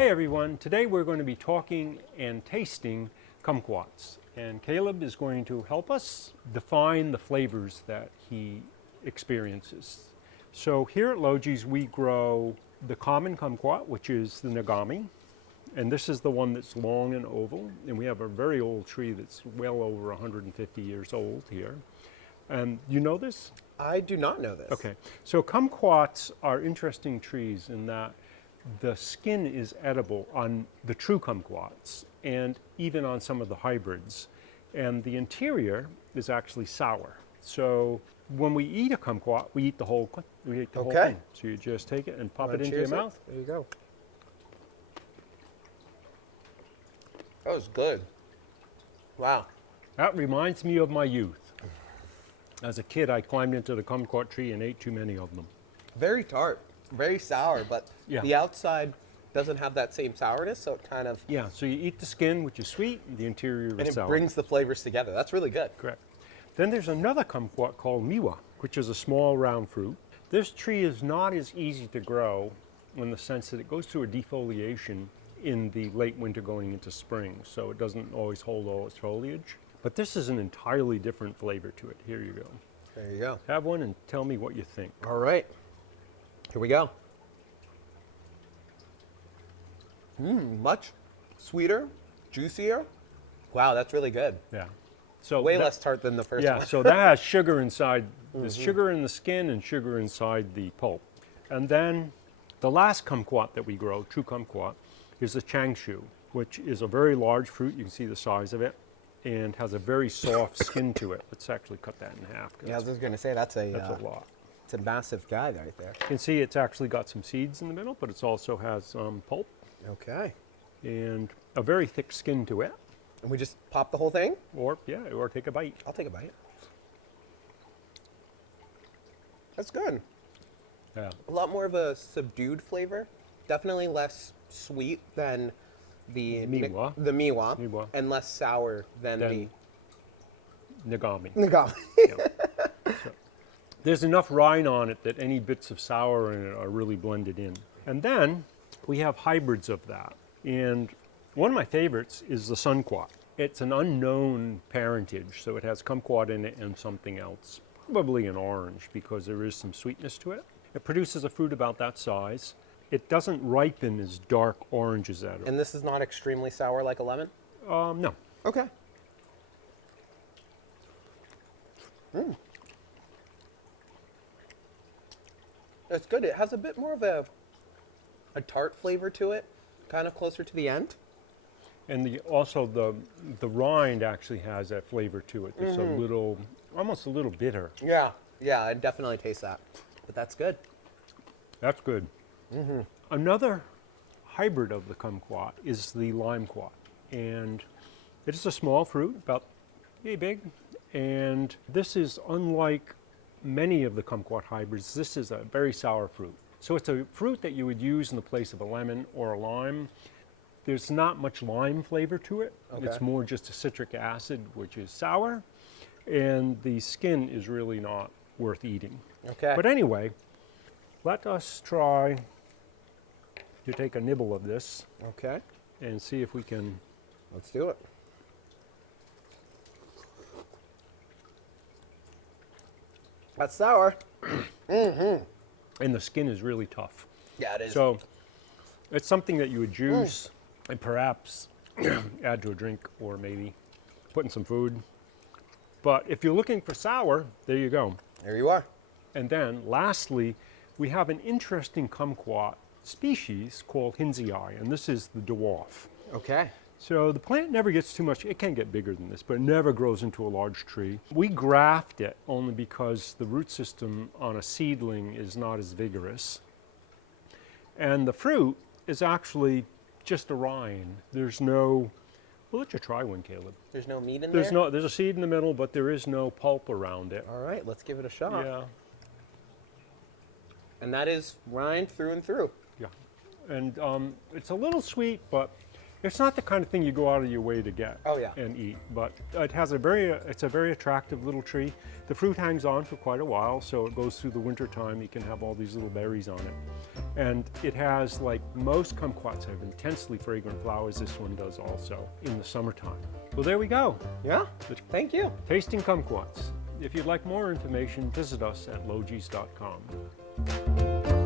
Hi everyone, today we're going to be talking and tasting kumquats, and Kaleb is going to help us define the flavors that he experiences. So here at Logi's we grow the common kumquat, which is the nagami, and this is the one that's long and oval, and we have a very old tree that's well over 150 years old here. And you know this? I do not know this. Okay, so kumquats are interesting trees in that the skin is edible on the true kumquats and even on some of the hybrids. And the interior is actually sour. So when we eat a kumquat, we eat the whole thing. So you just take it and pop it into your mouth. There you go. That was good. Wow. That reminds me of my youth. As a kid, I climbed into the kumquat tree and ate too many of them. Very tart, very sour, but Yeah. the outside doesn't have that same sourness, so it kind of... Yeah, so you eat the skin, which is sweet, and the interior And is it sour. brings the flavors together. That's really good. Correct. Then there's another kumquat called miwa, which is a small round fruit. This tree is not as easy to grow in the sense that it goes through a defoliation in the late winter going into spring, so it doesn't always hold all its foliage. But this is an entirely different flavor to it. Here you go. There you go. Have one and tell me what you think. All right. Here we go. Much sweeter, juicier. Wow, that's really good. Yeah. So Way less tart than the first Yeah, one. so that has sugar inside. There's sugar in the skin and sugar inside the pulp. And then the last kumquat that we grow, true kumquat, is the changshu, which is a very large fruit. You can see the size of it, and has a very soft skin to it. Let's actually cut that in half. Yeah, I was just going to say, that's a lot. It's a massive guy right there. You can see it's actually got some seeds in the middle, but it also has pulp Okay. and a very thick skin to it. And we just pop the whole thing? Or take a bite. I'll take a bite. That's good. Yeah. A lot more of a subdued flavor. Definitely less sweet than the Miwa. miwa, and less sour than the Nagami. nagami. So, there's enough rind on it that any bits of sour in it are really blended in. And then we have hybrids of that. And one of my favorites is the sunquat. It's an unknown parentage, so it has kumquat in it and something else, probably an orange because there is some sweetness to it. It produces a fruit about that size. It doesn't ripen as dark oranges at it. And this is not extremely sour like a lemon? No. Okay. It's good. It has a bit more of a tart flavor to it, kind of closer to the end. And also the rind actually has that flavor to it. It's a little, almost a little bitter. Yeah, I definitely taste that. But that's good. That's good. Another hybrid of the kumquat is the limequat. And it is a small fruit, about yay big. And this is unlike many of the kumquat hybrids. This is a very sour fruit. So it's a fruit that you would use in the place of a lemon or a lime. There's not much lime flavor to it. Okay. It's more just a citric acid, which is sour. And the skin is really not worth eating. Okay. But anyway, let us try to take a nibble of this Okay. and see if we can. Let's do it. That's sour. And the skin is really tough. Yeah, it is. So it's something that you would juice and perhaps add to a drink or maybe put in some food. But if you're looking for sour, there you go. There you are. And then lastly, we have an interesting kumquat species called Hinzii, and this is the dwarf. Okay. So the plant never gets too much, it can get bigger than this, but it never grows into a large tree. We graft it only because the root system on a seedling is not as vigorous. And the fruit is actually just a rind. There's no, we'll let you try one, Kaleb. There's no meat in There's there? there's a seed in the middle, but there is no pulp around it. All right, let's give it a shot. Yeah, And that is rind through and through. yeah. And it's a little sweet, but it's not the kind of thing you go out of your way to get and eat. But it has it's a very attractive little tree. The fruit hangs on for quite a while, so it goes through the winter time. You can have all these little berries on it. And it has, like most kumquats have intensely fragrant flowers. This one does also in the summertime. Well, there we go. Yeah, thank you. Tasting kumquats. If you'd like more information, visit us at logies.com.